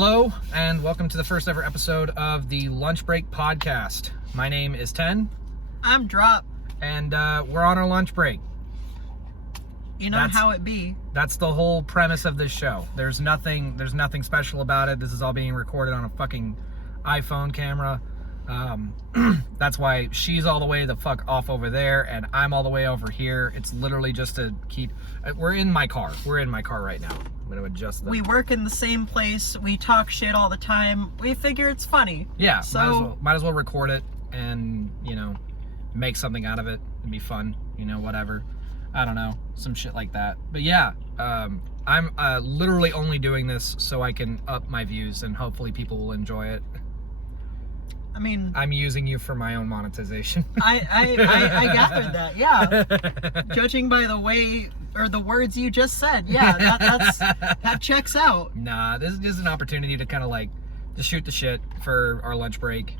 Hello, and welcome to the first ever episode of the Lunch Break Podcast. My name is Ten. I'm Drop. And we're on our lunch break. You know how it be. That's the whole premise of this show. There's nothing special about it. This is all being recorded on a fucking iPhone camera. That's why she's all the way the fuck off over there, and I'm all the way over here. It's literally just to keep... We're in my car. We're in my car right now. I'm going to adjust the... We work in the same place. We talk shit all the time. We figure it's funny. Yeah, so might as well record it and, make something out of it. It'd be fun, whatever. I don't know, some shit like that. But yeah, I'm literally only doing this so I can up my views and hopefully people will enjoy it. I mean, I'm using you for my own monetization. I gathered that, yeah. Judging by the way, or the words you just said, yeah, that checks out. Nah, this is an opportunity to kind of like, to shoot the shit for our lunch break,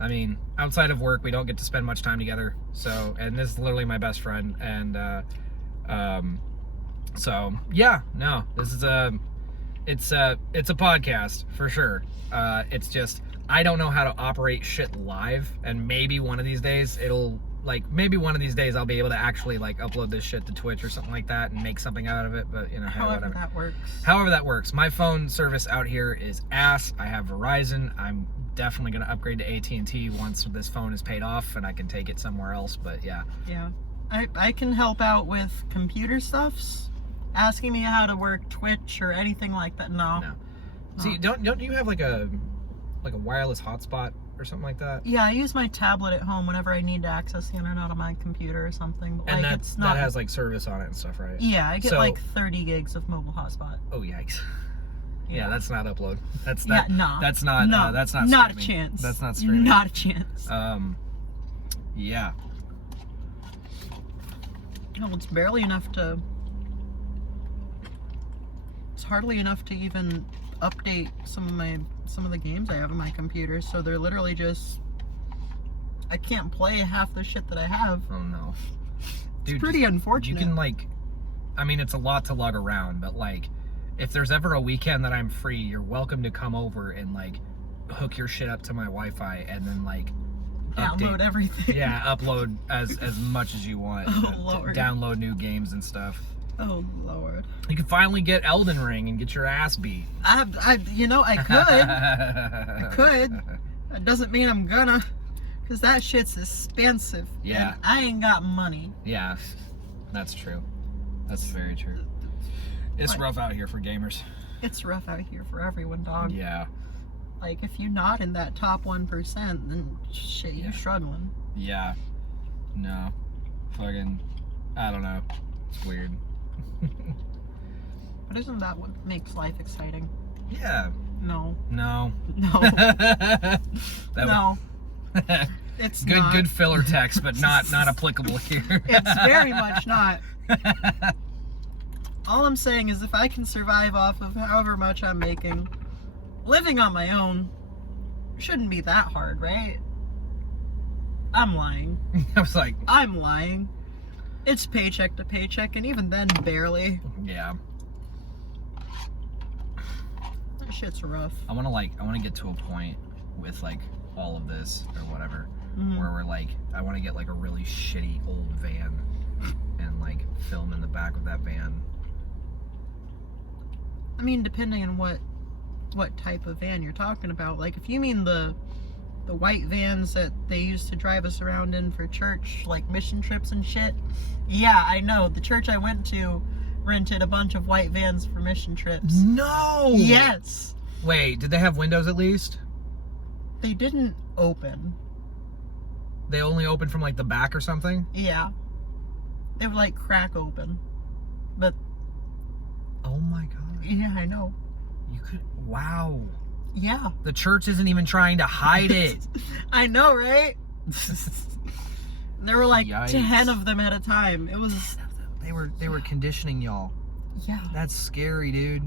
I mean, outside of work, we don't get to spend much time together. So, and this is literally my best friend. And, so yeah, no, this is it's a podcast for sure. It's just, I don't know how to operate shit live, and maybe one of these days I'll be able to actually like upload this shit to Twitch or something like that and make something out of it. But however that works. However that works. My phone service out here is ass. I have Verizon. I'm definitely going to upgrade to AT&T once this phone is paid off and I can take it somewhere else. But yeah. Yeah, I can help out with computer stuffs. Asking me how to work Twitch or anything like that. No. See, don't you have like a wireless hotspot or something like that? Yeah, I use my tablet at home whenever I need to access the internet on my computer or something. But and that has like service on it and stuff, right? Yeah, I get like 30 gigs of mobile hotspot. Oh yikes! Yeah, that's not upload. That's not. That's not. Not streaming. A chance. That's not streaming. Not a chance. Yeah. No, it's barely enough to. It's hardly enough to even update some of the games I have on my computer, so they're literally just, I can't play half the shit that I have. Oh no. Dude, it's pretty unfortunate. You can it's a lot to lug around, but if there's ever a weekend that I'm free, you're welcome to come over and hook your shit up to my Wi-Fi and then download everything. Yeah, upload as much as you want. Oh Lord. Download new games and stuff. Oh Lord. You can finally get Elden Ring and get your ass beat. I could. I could. That doesn't mean I'm gonna. Because that shit's expensive. Yeah. And I ain't got money. Yeah. That's true. That's very true. It's rough out here for gamers. It's rough out here for everyone, dog. Yeah. If you're not in that top 1%, then shit, you're struggling. Yeah. No. Fucking, I don't know. It's weird. But isn't that what makes life exciting? Yeah. No. No. No. It's good. not. Good filler text, but not applicable here. It's very much not. All I'm saying is if I can survive off of however much I'm making, living on my own shouldn't be that hard, right? I'm lying. I was like... I'm lying. It's paycheck to paycheck, and even then, barely. Yeah. That shit's rough. I want to get to a point with all of this or whatever, where we're I want to get a really shitty old van and film in the back of that van. I mean, depending on what type of van you're talking about. If you mean the white vans that they used to drive us around in for church, mission trips and shit. Yeah, I know. The church I went to rented a bunch of white vans for mission trips. No! Yes! Wait, did they have windows at least? They didn't open. They only opened from the back or something? Yeah. They would crack open. But... Oh my god. Yeah, I know. You could... Wow. Yeah. The church isn't even trying to hide it. I know, right? There were Yikes. 10 of them at a time. It was... They were conditioning y'all. Yeah. That's scary, dude.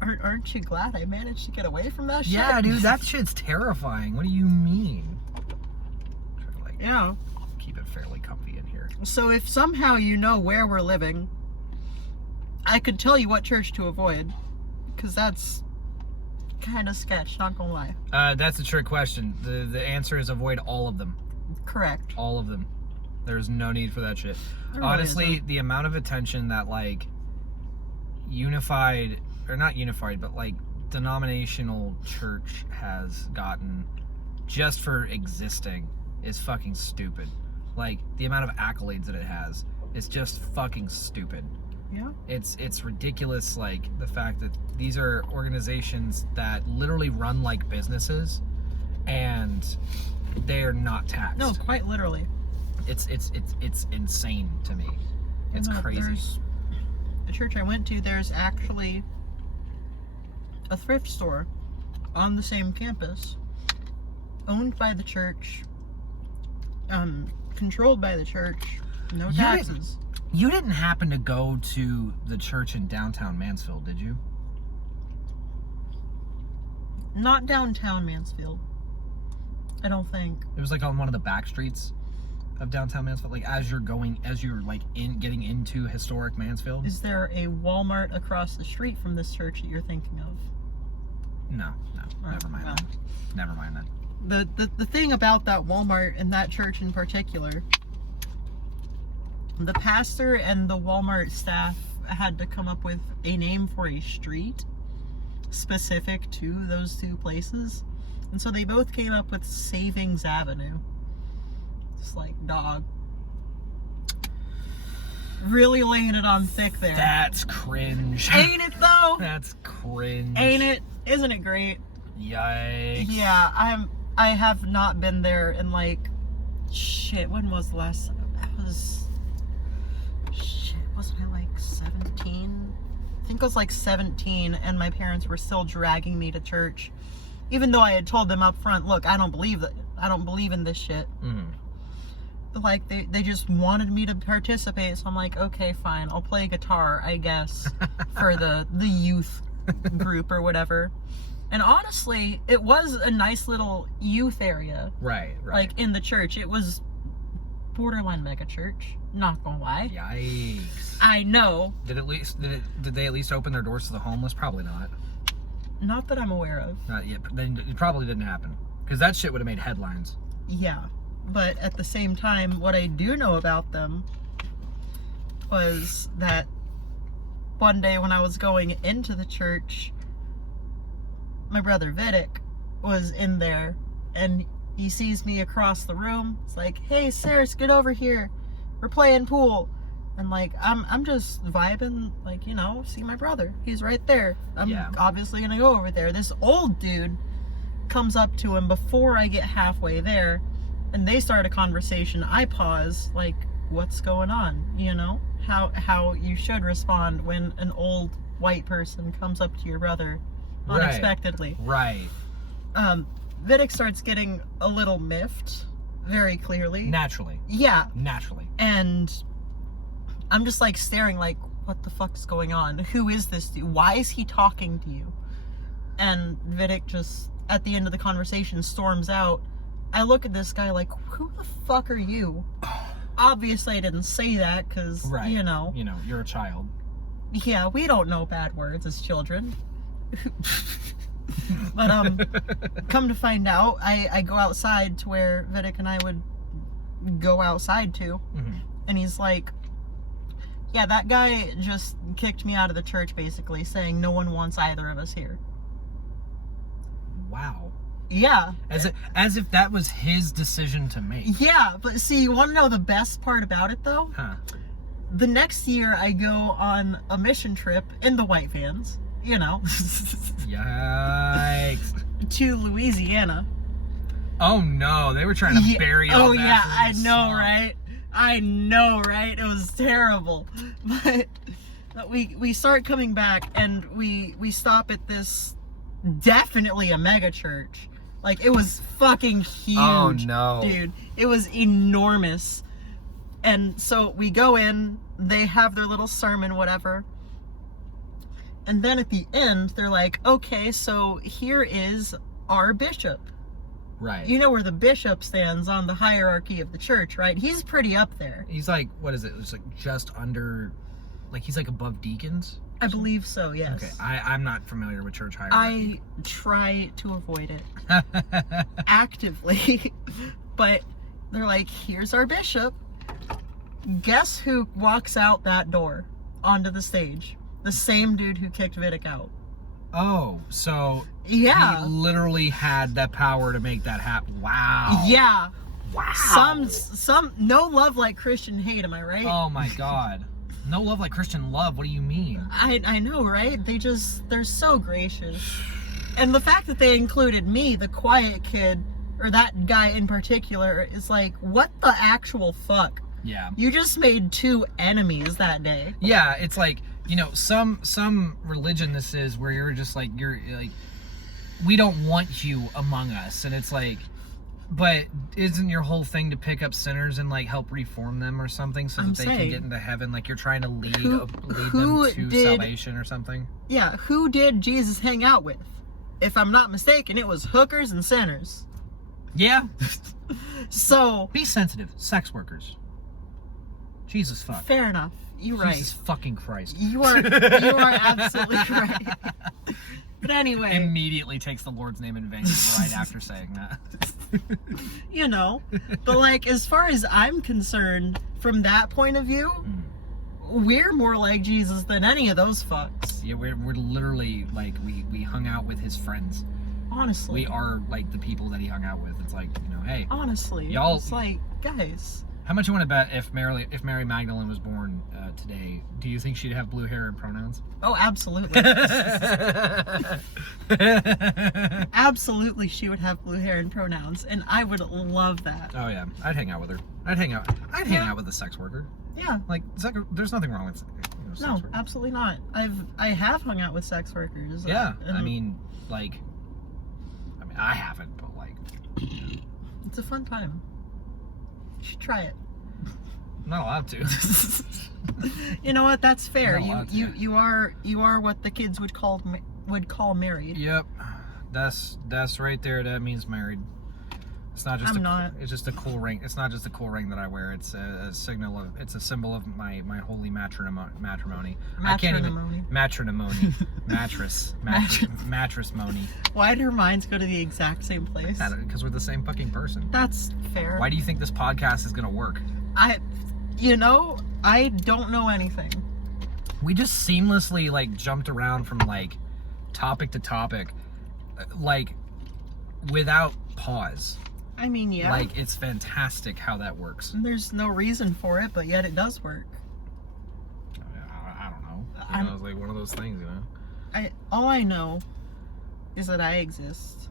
Aren't you glad I managed to get away from that shit? Yeah, dude, that shit's terrifying. What do you mean? Yeah. Keep it fairly comfy in here. So if somehow you know where we're living, I could tell you what church to avoid. Because that's kind of sketch, not gonna lie. That's a trick question. The answer is avoid all of them. Correct. All of them. There's no need for that shit. There really Honestly, isn't. the amount of attention that like unified, or not unified, but like denominational church has gotten just for existing is fucking stupid. Like the amount of accolades that it has is just fucking stupid. Yeah. It's ridiculous, like the fact that these are organizations that literally run like businesses and they're not taxed. No, quite literally. It's insane to me. It's crazy. There's the church I went to, there's actually a thrift store on the same campus, owned by the church, controlled by the church, no taxes. You didn't happen to go to the church in downtown Mansfield, did you? Not downtown Mansfield. I don't think. It was like on one of the back streets of downtown Mansfield, like as you're like getting into historic Mansfield. Is there a Walmart across the street from this church that you're thinking of? No, never mind. Well. Never mind that. The thing about that Walmart and that church in particular, the pastor and the Walmart staff had to come up with a name for a street specific to those two places. And so they both came up with Savings Avenue. It's like, dog. Really laying it on thick there. That's cringe. Ain't it though? That's cringe. Ain't it? Isn't it great? Yikes. Yeah, I have not been there in like, shit, when was the last, wasn't I like 17? I think I was like 17 and my parents were still dragging me to church. Even though I had told them up front, look, I don't believe in this shit. Mm-hmm. But like they just wanted me to participate, so I'm like, okay, fine, I'll play guitar, I guess, for the youth group or whatever. And honestly, it was a nice little youth area. Right. Like in the church. It was borderline mega church, not gonna lie. Yikes. I know. Did they at least open their doors to the homeless? Probably not. Not that I'm aware of. Not yet. But then it probably didn't happen. Because that shit would have made headlines. Yeah. But at the same time, what I do know about them was that one day when I was going into the church, my brother Vidic was in there and he sees me across the room. It's like, hey, Seras, get over here. We're playing pool. And like, I'm just vibing, like, you know, see my brother. He's right there. I'm obviously gonna go over there. This old dude comes up to him before I get halfway there, and they start a conversation. I pause, like, what's going on? You know? How you should respond when an old white person comes up to your brother unexpectedly. Right. Vidic starts getting a little miffed, very clearly. Naturally. Yeah. Naturally. And I'm just like staring like, what the fuck's going on? Who is this dude? Why is he talking to you? And Vidic just, at the end of the conversation, storms out. I look at this guy like, who the fuck are you? Obviously I didn't say that because, you know. You know, you're a child. Yeah, we don't know bad words as children. But come to find out, I go outside to where Vidic and I would go outside to. Mm-hmm. And he's like, yeah, that guy just kicked me out of the church, basically, saying no one wants either of us here. Wow. Yeah. As if that was his decision to make. Yeah, but see, you want to know the best part about it, though? Huh. The next year, I go on a mission trip in the white vans, you know. Yikes. To Louisiana. Oh, no. They were trying to bury all that. Oh, yeah, I know, right? I know, right? It was terrible. But we start coming back and we stop at this, definitely a mega church. Like, it was fucking huge. Oh, no. Dude, it was enormous. And so we go in, they have their little sermon, whatever. And then at the end, they're like, okay, so here is our bishop. Right. You know where the bishop stands on the hierarchy of the church, right? He's pretty up there. He's like, what is it? It's like just under, like he's like above deacons. I believe so, yes. Okay, I'm not familiar with church hierarchy. I try to avoid it actively, but they're like, here's our bishop. Guess who walks out that door onto the stage? The same dude who kicked Vidic out. Oh, so yeah, he literally had that power to make that happen. Wow. Yeah. Wow. Some no love like Christian hate, am I right? Oh my God. No love like Christian love. What do you mean? I know, right? They're so gracious. And the fact that they included me, the quiet kid, or that guy in particular, is like, what the actual fuck? Yeah. You just made 2 enemies that day. Yeah, it's like, you know, some religion this is where you're just like, you're like, we don't want you among us. And it's like, but isn't your whole thing to pick up sinners and like help reform them or something so that they can get into heaven? Like you're trying to lead them to salvation or something? Yeah, who did Jesus hang out with? If I'm not mistaken, it was hookers and sinners. Yeah. So be sensitive. Sex workers. Jesus fuck. Fair enough. You're right. Jesus fucking Christ. You are absolutely right. But anyway. Immediately takes the Lord's name in vain right after saying that. You know. But like, as far as I'm concerned, from that point of view, we're more like Jesus than any of those fucks. Yeah, we're literally like, we hung out with his friends. Honestly. We are like the people that he hung out with. It's like, you know, hey. Honestly. Y'all. It's like, guys. How much you want to bet if Mary Magdalene was born today, do you think she'd have blue hair and pronouns? Oh, absolutely. Absolutely, she would have blue hair and pronouns, and I would love that. Oh yeah, I'd hang out with her. I'd hang out with a sex worker. Yeah. Like, there's nothing wrong with sex no, workers. Absolutely not. I have hung out with sex workers. Yeah, I mean, I haven't, but like, it's a fun time. You should try it. I'm not allowed to. You know what? That's fair. You are what the kids would call married. Yep, that's right there. That means married. It's not just. It's just a cool ring. It's not just a cool ring that I wear. It's a signal of. It's a symbol of my holy matrimony. I can't even matrimony. Mattress money. Why did her minds go to the exact same place? Because we're the same fucking person. That's fair. Why do you think this podcast is gonna work? I don't know anything. We just seamlessly like jumped around from like topic to topic, like without pause. I mean, yeah. Like, it's fantastic how that works. There's no reason for it, but yet it does work. I don't know. It's like one of those things, you know? All I know is that I exist.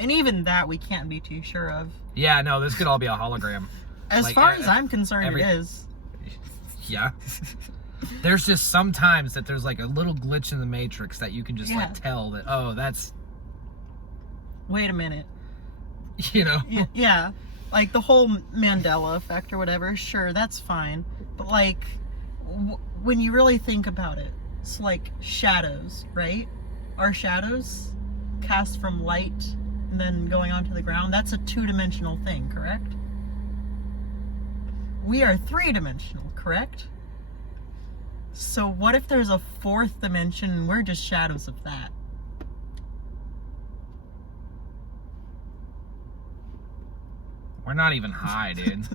And even that we can't be too sure of. Yeah, no, this could all be a hologram. As far as I'm concerned, it is. Yeah. There's just sometimes that there's like a little glitch in the matrix that you can just like tell that, oh, that's... Wait a minute. You know? Yeah. Like the whole Mandela effect or whatever, sure, that's fine. But like, when you really think about it, it's like shadows, right? Our shadows cast from light and then going onto the ground, that's a 2-dimensional thing, correct? We are 3-dimensional, correct? So what if there's a 4th dimension and we're just shadows of that? We're not even high, dude.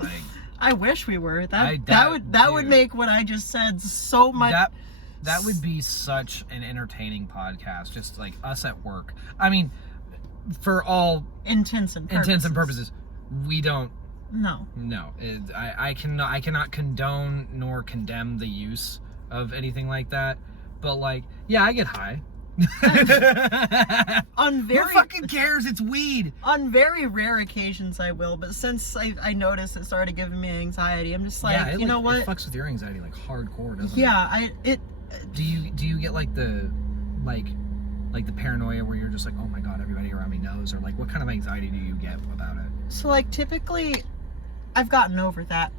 Like, I wish we were. That would make what I just said so much. That would be such an entertaining podcast, just like us at work. I mean, for all intents and purposes, we don't. No. I cannot condone nor condemn the use of anything like that. But like, yeah, I get high. Who fucking cares? It's weed. On very rare occasions I will, but since I noticed it started giving me anxiety, I'm just like, you know what? It fucks with your anxiety like hardcore, doesn't it? Yeah, Do you get like the paranoia where you're just like, oh my god, everybody around me knows, or like what kind of anxiety do you get about it? So like typically, I've gotten over that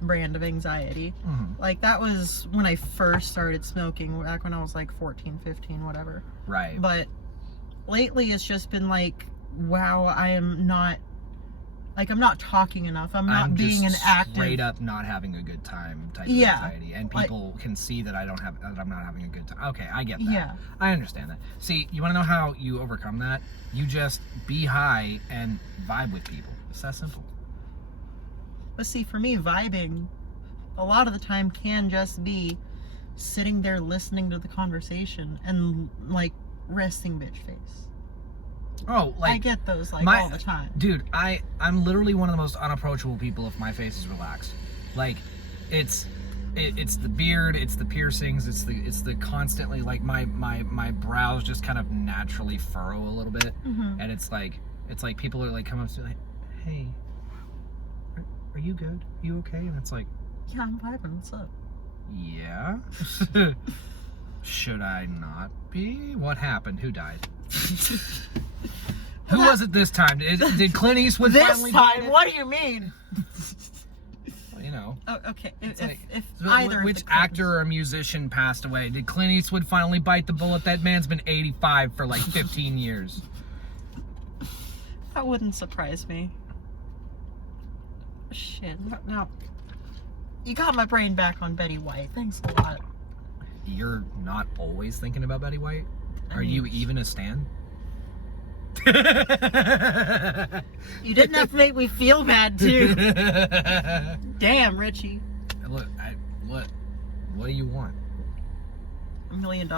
brand of anxiety. Mm-hmm. Like that was when I first started smoking, back when I was like 14, 15, whatever. Right. But lately it's just been like, wow, I am not Like, I'm not talking enough. I'm not being an active. Straight up not having a good time type of anxiety, and people can see that I'm not having a good time. Okay, I get that. Yeah. I understand that. See, you want to know how you overcome that? You just be high and vibe with people. It's that simple. But see, for me, vibing a lot of the time can just be sitting there listening to the conversation and like resting bitch face. Oh, like I get those all the time. Dude, I'm literally one of the most unapproachable people if my face is relaxed. Like, it's the beard, it's the piercings, it's the constantly like my brows just kind of naturally furrow a little bit, and it's like people are like come up to me like, hey, are you good? Are you okay? And it's like, yeah, I'm vibing. What's up? Yeah. Should I not be? What happened? Who died? Who was it this time? Did Clint Eastwood finally die? This time? What do you mean? Well, you know. Oh, okay. If So either which of the actor or musician passed away? Did Clint Eastwood finally bite the bullet? That man's been 85 for like 15 years. That wouldn't surprise me. Shit. No. You got my brain back on Betty White. Thanks a lot. You're not always thinking about Betty White? Are you even a stan? You didn't have to make me feel bad, too. Damn, Richie. Look, what do you want? $1 million?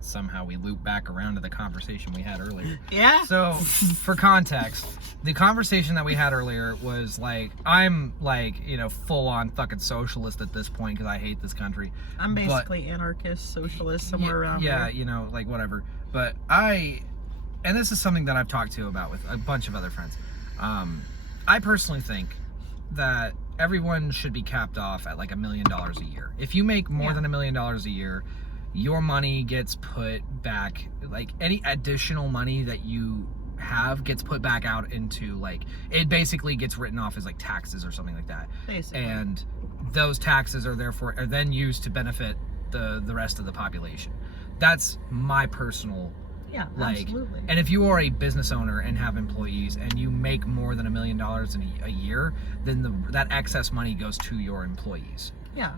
Somehow we loop back around to the conversation we had earlier. Yeah? So, for context, the conversation that we had earlier was like, I'm like, full on fucking socialist at this point because I hate this country. I'm basically anarchist, socialist, somewhere around there. Yeah, like whatever. But and this is something that I've talked to about with a bunch of other friends. I personally think that everyone should be capped off at like $1 million a year. If you make more than $1 million a year, your money gets put back, like any additional money that you have gets put back out into like, it basically gets written off as like taxes or something like that. Basically. And those taxes are then used to benefit the rest of the population. That's my personal absolutely. And if you are a business owner and have employees and you make more than $1 million in a year, then that excess money goes to your employees. Yeah.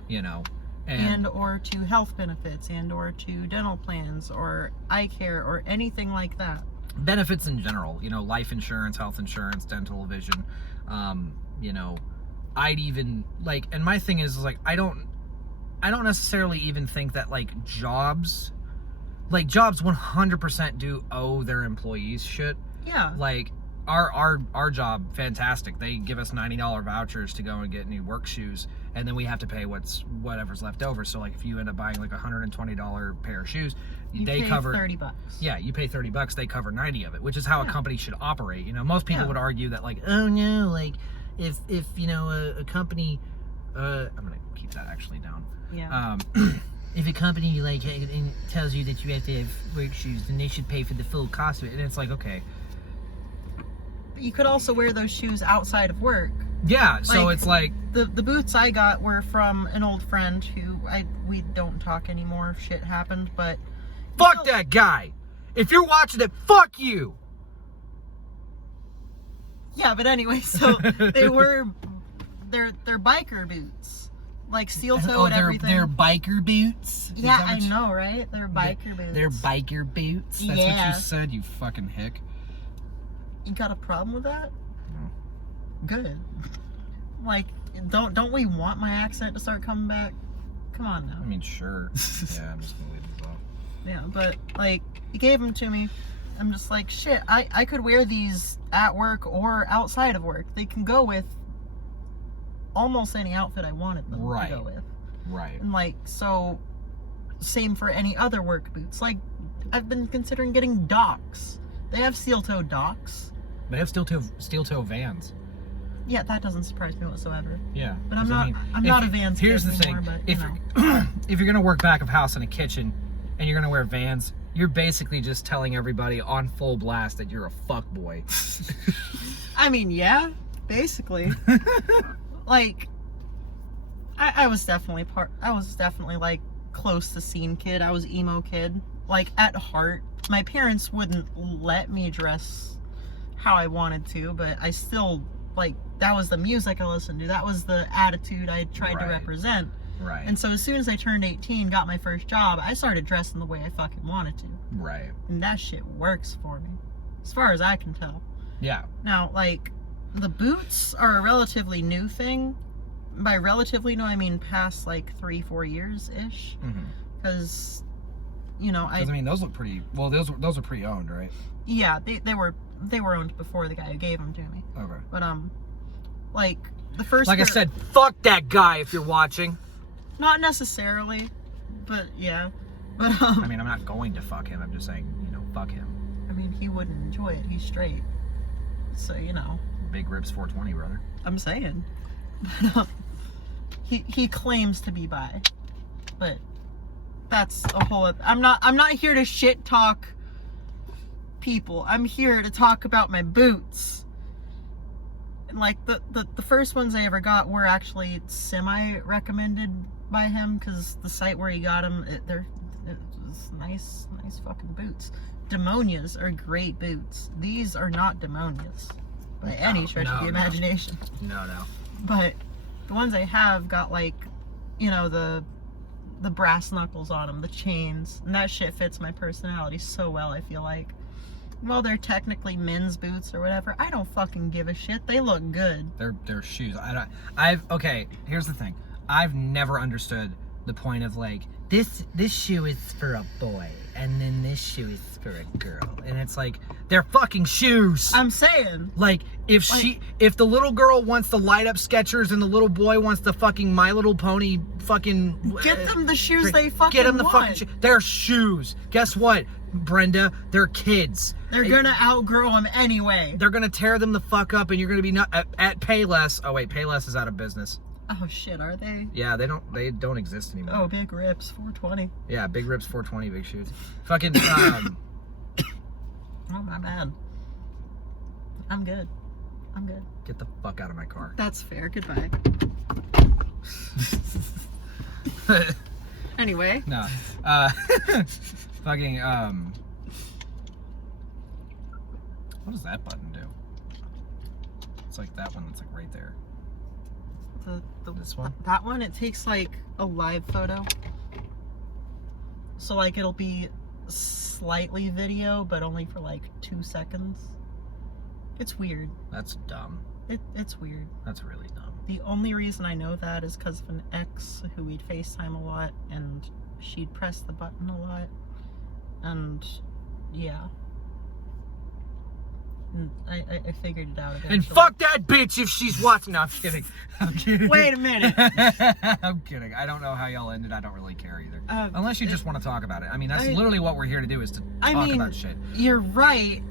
And or to health benefits and or to dental plans or eye care or anything like that. Benefits in general, life insurance, health insurance, dental, vision. I'd even like, and my thing is like, I don't necessarily even think that like jobs 100% do owe their employees shit. Yeah. Like our job, fantastic. They give us $90 vouchers to go and get new work shoes, and then we have to pay whatever's left over. So like if you end up buying like a $120 pair of shoes, they cover $30. Yeah, you pay $30, they cover 90 of it, which is how a company should operate. Most people would argue that like, oh no, like if a company, I'm gonna keep that actually down. Yeah. If a company like tells you that you have to have work shoes, then they should pay for the full cost of it. And it's like, okay. But you could also wear those shoes outside of work. Yeah, so it's like the boots I got were from an old friend who we don't talk anymore. Shit happened, but fuck that guy. If you're watching it, fuck you. Yeah, but anyway, so they're biker boots. Like steel toe and everything. They're biker boots? Yeah, I know, right? They're biker boots. They're biker boots? That's what you said, you fucking hick. You got a problem with that? No. Good. Like, don't we want my accent to start coming back? Come on now. I mean, sure. Yeah, I'm just gonna leave it alone. Yeah, but like, he gave them to me. I'm just like, shit, I could wear these at work or outside of work. They can go with almost any outfit I wanted them to go with. Right. And like, so, same for any other work boots. Like, I've been considering getting Docs. They have steel-toe Docs. They have steel-toe Vans. Yeah, that doesn't surprise me whatsoever. Yeah. But I'm not a Vans kid Here's the anymore, thing. But, If you're gonna work back of house in a kitchen and you're gonna wear Vans, you're basically just telling everybody on full blast that you're a fuckboy. I mean, yeah, basically. Like, I was definitely like close to scene kid. I was emo kid. Like, at heart, my parents wouldn't let me dress how I wanted to, but I still, like, that was the music I listened to. That was the attitude I tried to represent. Right. And so as soon as I turned 18, got my first job, I started dressing the way I fucking wanted to. Right. And that shit works for me, as far as I can tell. Yeah. Now, like, the boots are a relatively new thing. By relatively new, I mean past, like, 3-4 years-ish. Because, you know, I mean, those look pretty, well, those are pre-owned, right? Yeah, they were owned before the guy who gave them to me. Okay. But, like, the first... Like I said, fuck that guy if you're watching. Not necessarily, but yeah. But, I mean, I'm not going to fuck him. I'm just saying, you know, fuck him. I mean, he wouldn't enjoy it. He's straight. So, you know. Big ribs 420, brother. I'm saying. But, he claims to be bi. But that's a whole... I'm not here to shit talk people. I'm here to talk about my boots. And, like, the first ones I ever got were actually semi-recommended by him, because the site where he got them, it's nice fucking boots. Demonias are great boots. These are not Demonias by any stretch of the imagination. No. But the ones I have got, like, you know, the brass knuckles on them, the chains, and that shit fits my personality so well, I feel like. Well, they're technically men's boots or whatever. I don't fucking give a shit. They look good. They're shoes. Okay, here's the thing. I've never understood the point of, like, this shoe is for a boy, and then this shoe is for a girl. And it's like, they're fucking shoes. I'm saying. Like, if the little girl wants the light up Skechers and the little boy wants the fucking My Little Pony fucking... Get them the shoes they fucking Get them the want. fucking They're shoes. Guess what, Brenda? They're kids. They're gonna outgrow them anyway. They're gonna tear them the fuck up, and you're gonna be at Payless. Oh wait, Payless is out of business. Oh shit, are they? Yeah, they don't exist anymore. Oh, Big Rips 420. Yeah, Big Rips 420, big shoes. Fucking Oh, my bad. I'm good. Get the fuck out of my car. That's fair. Goodbye. Anyway. No. Fucking what does that button do? It's like that one that's like right there. This one? That one, it takes like a live photo. So like it'll be slightly video, but only for like 2 seconds. It's weird. That's dumb. It's weird. That's really dumb. The only reason I know that is because of an ex who we'd FaceTime a lot, and she'd press the button a lot. And yeah. And I figured it out eventually. And fuck that bitch if she's watching. No, I'm kidding. I'm kidding. Wait a minute. I'm kidding. I don't know how y'all ended. I don't really care either. Unless you just want to talk about it. I mean, that's literally what we're here to do, is to talk about shit. You're right,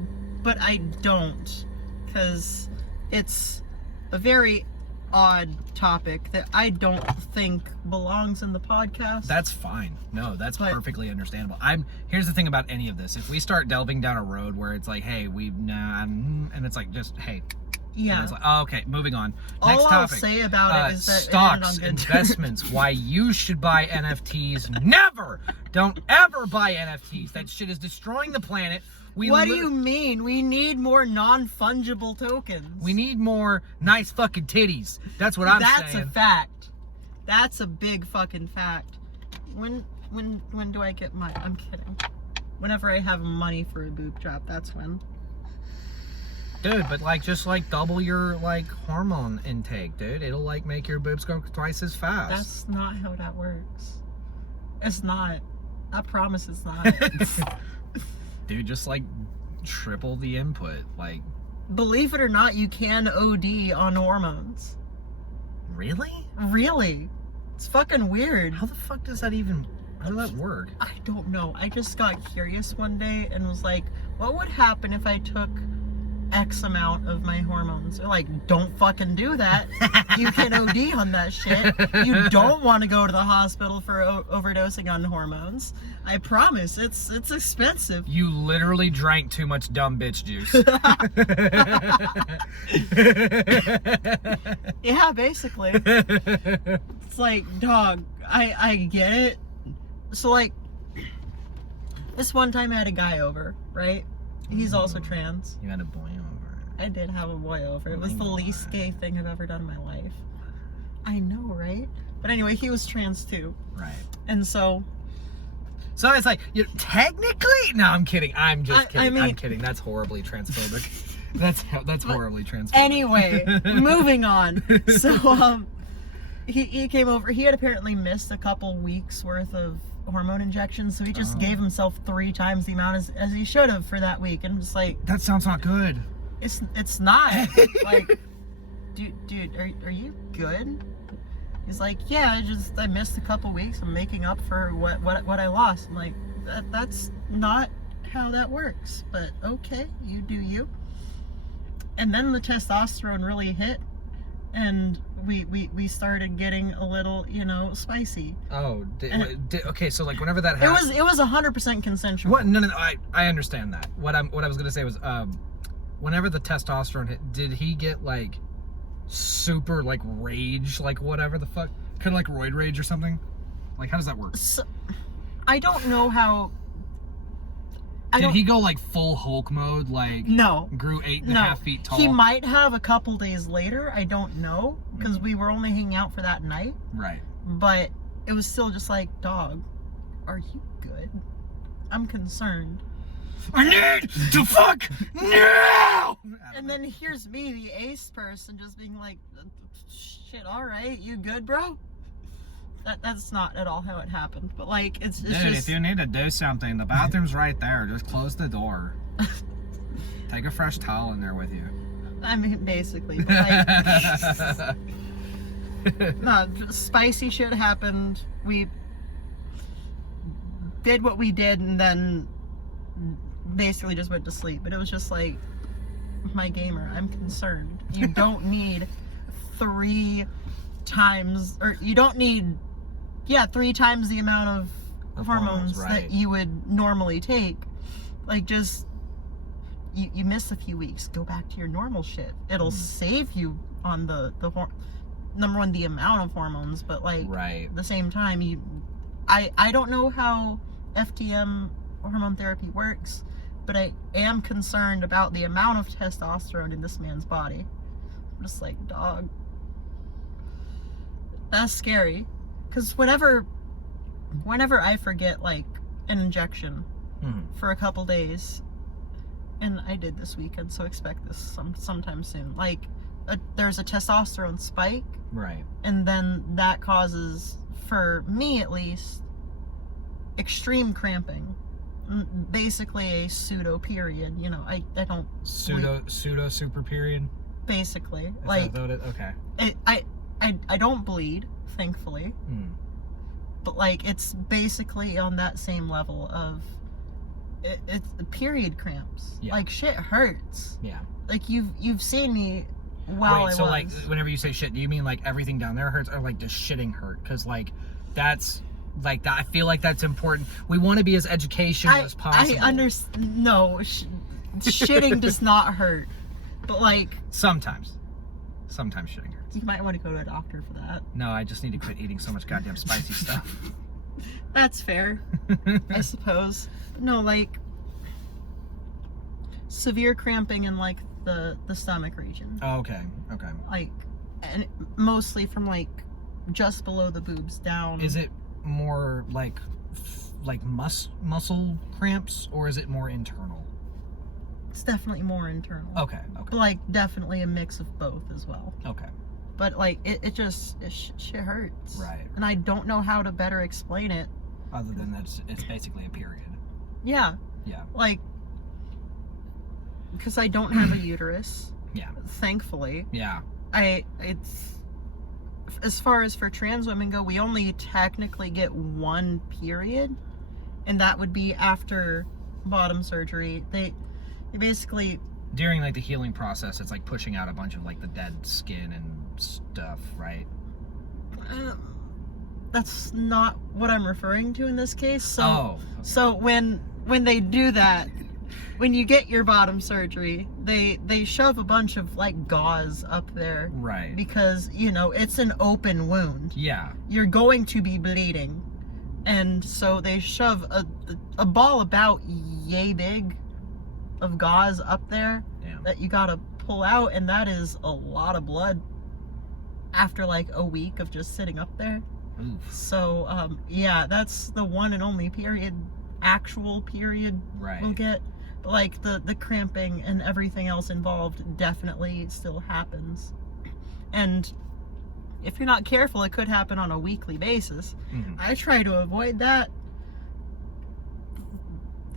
but I don't. Because it's a very odd topic that I don't think belongs in the podcast. That's fine. No, that's perfectly understandable. Here's the thing about any of this. If we start delving down a road where it's like, hey, and it's like, just, hey. Yeah. And it's like, oh, okay, moving on. Next All topic. I'll say about it is that stocks, investments, why you should buy NFTs. Never! Don't ever buy NFTs. That shit is destroying the planet. What do you mean? We need more non-fungible tokens. We need more nice fucking titties. That's what I'm saying. That's a fact. That's a big fucking fact. When do I get my... I'm kidding. Whenever I have money for a boob job, that's when. Dude, but like, just like double your like hormone intake, dude. It'll like make your boobs go twice as fast. That's not how that works. It's not. I promise it's not. Dude, just like triple the input. Like, believe it or not, you can OD on hormones. Really? Really. It's fucking weird. How the fuck does that work? I don't know. I just got curious one day and was like, what would happen if I took X amount of my hormones? They're like, don't fucking do that. You can OD on that shit. You don't want to go to the hospital for overdosing on hormones. I promise, it's expensive. You literally drank too much dumb bitch juice. Yeah, basically. It's like, dog, I get it, So like, this one time I had a guy over, right? He's also trans. You had a boy over. I did have a boy over. It was the least gay thing I've ever done in my life. I know, right? But anyway, he was trans too. Right. And so it's like, technically? No, I'm kidding. I'm just kidding. I mean, I'm kidding. That's horribly transphobic. That's horribly transphobic. Anyway, moving on. So, he came over. He had apparently missed a couple weeks worth of hormone injections, so he just gave himself 3 times the amount as he should have for that week. And I'm just like, that sounds not good. It's not. Like, dude, are you good? He's like, yeah, I missed a couple weeks. I'm making up for what I lost. I'm like, that's not how that works. But okay, you do you. And then the testosterone really hit, and we started getting a little, spicy. Oh, okay. So like, whenever that happened, it was 100% consensual. What? No. I understand that. What I was gonna say was, whenever the testosterone hit, did he get like super like rage, like whatever the fuck, kind of like roid rage or something? Like, how does that work? So, I don't know how. Did he go like full Hulk mode? Like, no, grew 8.5 feet tall. He might have a couple days later. I don't know, because we were only hanging out for that night. Right. But it was still just like, dog, are you good? I'm concerned. I need to fuck now! And then here's me, the ace person, just being like, shit, all right, you good, bro? That's not at all how it happened. But like, it's Dude, just... if you need to do something, the bathroom's right there. Just close the door. Take a fresh towel in there with you. I mean, basically. But like, no, spicy shit happened. We did what we did, and then basically just went to sleep. But it was just like, my gamer, I'm concerned. You don't need 3 times, or you don't need 3 times the amount of hormones right. that you would normally take. Like, just you miss a few weeks, go back to your normal shit. It'll save you on the number one, the amount of hormones, but like, right. at the same time, I don't know how FTM hormone therapy works, but I am concerned about the amount of testosterone in this man's body. I'm just like, dog, that's scary. Because whenever I forget like an injection for a couple days, and I did this weekend, so expect this sometime soon, like there's a testosterone spike, right, and then that causes, for me at least, extreme cramping, basically a pseudo period. I don't pseudo super period, basically. Is like that okay. I don't bleed, thankfully, but like, it's basically on that same level of it's period cramps. Yeah. Like, shit hurts. Yeah. Like, you've seen me while Wait, so like, whenever you say shit, do you mean like everything down there hurts, or like does shitting hurt? Because like, that's like that. I feel like that's important. We want to be as educational as possible. I understand. No, shitting does not hurt, but like, sometimes shitting hurts. you might want to go to a doctor for that. No, I just need to quit eating so much goddamn spicy stuff. That's fair, I suppose. No, like, severe cramping in like the stomach region. Oh, okay. Like, and mostly from like just below the boobs down. Is it more like muscle cramps, or is it more internal? It's definitely more internal. Okay. But like, definitely a mix of both as well. Okay. But like, it shit hurts. Right. And I don't know how to better explain it. Other than that, it's basically a period. Yeah. Yeah. Like, because I don't have a uterus. Yeah. Thankfully. Yeah. It's, as far as for trans women go, we only technically get 1 period, and that would be after bottom surgery. They basically, during like the healing process, it's like pushing out a bunch of like the dead skin and stuff, right? That's not what I'm referring to in this case. So, okay. So when they do that, when you get your bottom surgery, they shove a bunch of like gauze up there, right? Because it's an open wound. Yeah. You're going to be bleeding, And so they shove a ball about yay big of gauze up there that you gotta pull out, and that is a lot of blood after like a week of just sitting up there. Oof. So yeah, that's the one and only actual period we'll get. But like the cramping and everything else involved definitely still happens. And if you're not careful, it could happen on a weekly basis. Mm-hmm. I try to avoid that.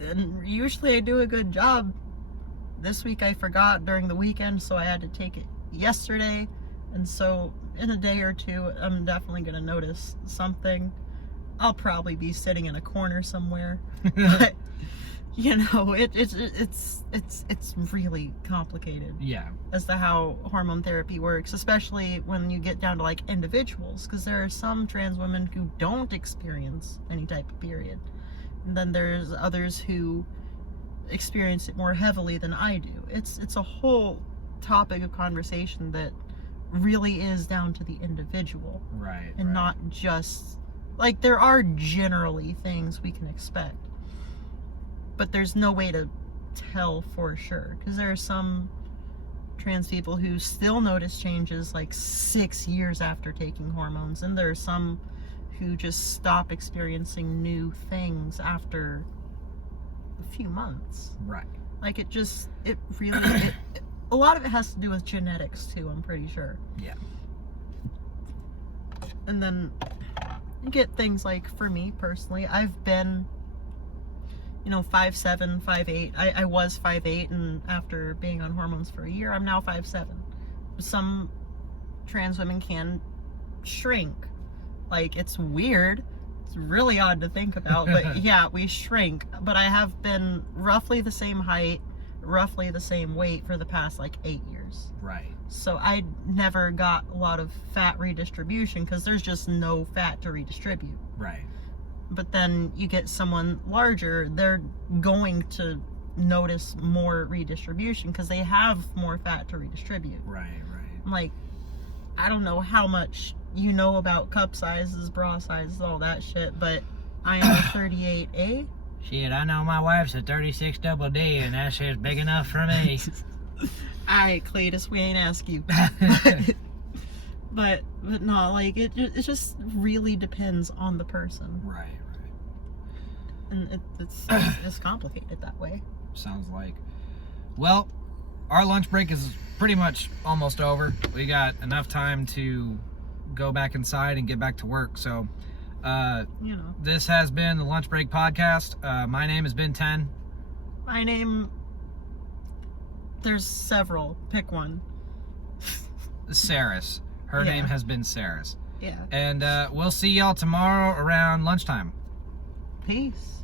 And usually I do a good job. This week I forgot during the weekend, so I had to take it yesterday. And so in a day or two, I'm definitely going to notice something. I'll probably be sitting in a corner somewhere. But, you know, it's really complicated. Yeah. As to how hormone therapy works, especially when you get down to like individuals, because there are some trans women who don't experience any type of period, and then there's others who experience it more heavily than I do. It's a whole topic of conversation that really is down to the individual, Right. and not just like, there are generally things we can expect, but there's no way to tell for sure, because there are some trans people who still notice changes like 6 years after taking hormones, and there are some who just stop experiencing new things after a few months. Right. Like, it really a lot of it has to do with genetics too, I'm pretty sure. Yeah. And then you get things like, for me personally, I've been, 5'7", 5'8". I was 5'8", and after being on hormones for a year, I'm now 5'7". Some trans women can shrink. Like, it's weird. It's really odd to think about, but yeah, we shrink. But I have been roughly the same height, roughly the same weight for the past, 8 years. Right. So I never got a lot of fat redistribution, because there's just no fat to redistribute. Right. But then you get someone larger, they're going to notice more redistribution because they have more fat to redistribute. Right. I'm like, I don't know how much you know about cup sizes, bra sizes, all that shit, but I am a 38A. Shit, I know my wife's a 36 double D, and that shit's big enough for me. Alright, Cletus, we ain't ask you. But no, like, it just really depends on the person. Right. And it's complicated that way. Sounds like. Well, our lunch break is pretty much almost over. We got enough time to go back inside and get back to work. So, this has been the Lunch Break Podcast. My name has been Ten. My name... There's several. Pick one. Seras. Her name has been Seras. Yeah. And we'll see y'all tomorrow around lunchtime. Peace.